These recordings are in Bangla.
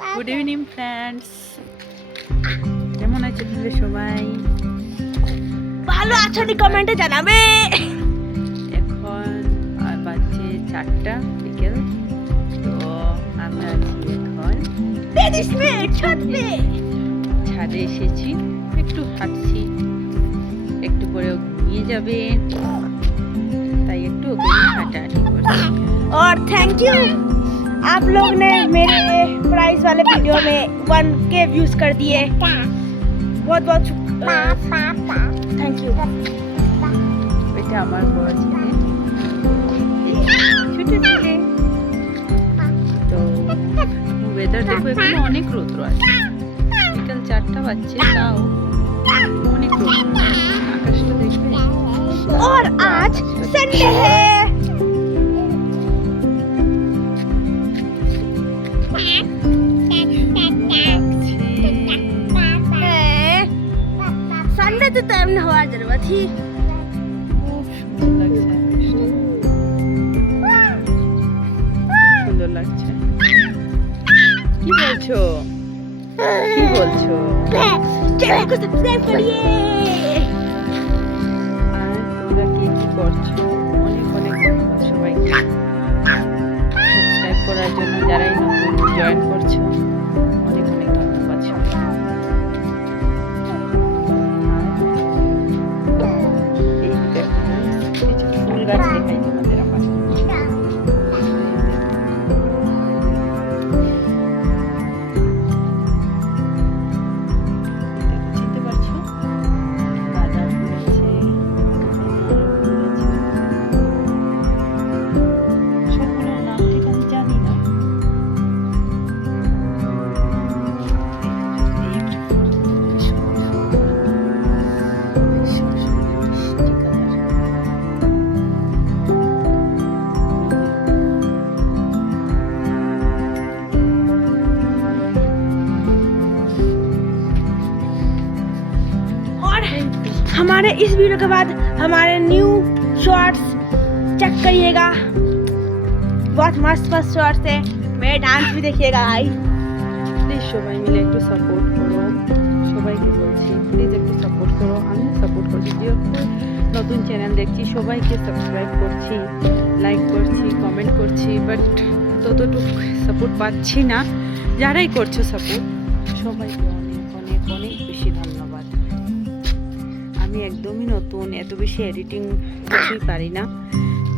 গুড ইভিনিং ফ্রেন্ডস, কেমন আছে তোমরা সবাই? ভালো আছো নি কমেন্টে জানাবে। এখন বাজছে 4টা বিকেল। তো আমরা আছি এখন ছাদে এসেছি, একটু হাঁটছি, একটু পরে ঘুমিয়ে যাবে, তাই একটু ওকে নিয়ে হাঁটাহাঁটি করছি। और थैंक यू आप लोग ने मेरे प्राइस वाले वीडियो में 1K व्यूज कर दिए। बहुत बहुत थैंक यू। এটা আমার বড় ছেলে, ছোট ছেলে। তো ওয়েদার দেখো, এখানে অনেক রৌদ্র আছে। বিকাল 4টা বাজছে, তাও অনেক রৌদ্র। আকাশটা দেখবে। और आज संडे है। संडे तो टाइम हवा जरूरत थी। সুন্দর লাগছে। কি বলছো? কি বলছো? चैनल को सब्सक्राइब करिए। আর তোমরা কে কি করছো? অনেক অনেক ধন্যবাদ সবাইকে সাবস্ক্রাইব করার জন্য, যারাই নতুন জয়েন করছো অনেক অনেক ধন্যবাদ সবাইকে। এই দেখো, কিছু ফুল গাছ দেখাই তোমাদের আমার। চিনতে পারছো? গাঁদা ফুল আছে, সবগুলোর নাম ঠিক আমি জানি না। और हमारे इस वीडियो के बाद हमारे न्यू शॉर्ट्स चेक करिएगा। बहुत मस्त मस्त शॉर्ट्स है, मेरे डांस भी देखिएगा गाइस। প্লিজ সবাই মিলে একটু সাপোর্ট করো, সবাইকে বলছি প্লিজ একটু সাপোর্ট করো। আমি সাপোর্ট করছি, যেহেতু নতুন চ্যানেল দেখছি, সবাইকে সাবস্ক্রাইব করছি, লাইক করছি, কমেন্ট করছি, বাট ততটুকু সাপোর্ট পাচ্ছি না। যারাই করছো সাপোর্ট, সবাইকে অনেক অনেক অনেক বেশি ধন্যবাদ। আমি একদমই নতুন, এত বেশি এডিটিং কিছুই পারি না,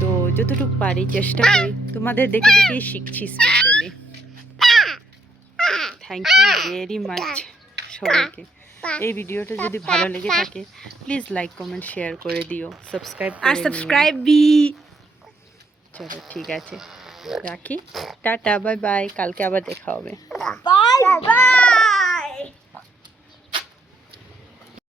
তো যতটুকু পারি চেষ্টা করি, তোমাদের দেখে দেখেই শিখছি specially. Thank you very much সবাইকে। এই ভিডিওটা যদি ভালো লেগে থাকে প্লিজ লাইক কমেন্ট শেয়ার করে দিও, সাবস্ক্রাইব और করে নিও। सब्सक्राइब भी। চলো ঠিক আছে, রাখি, টাটা, বাই বাই, কালকে আবার দেখা হবে। Bye bye.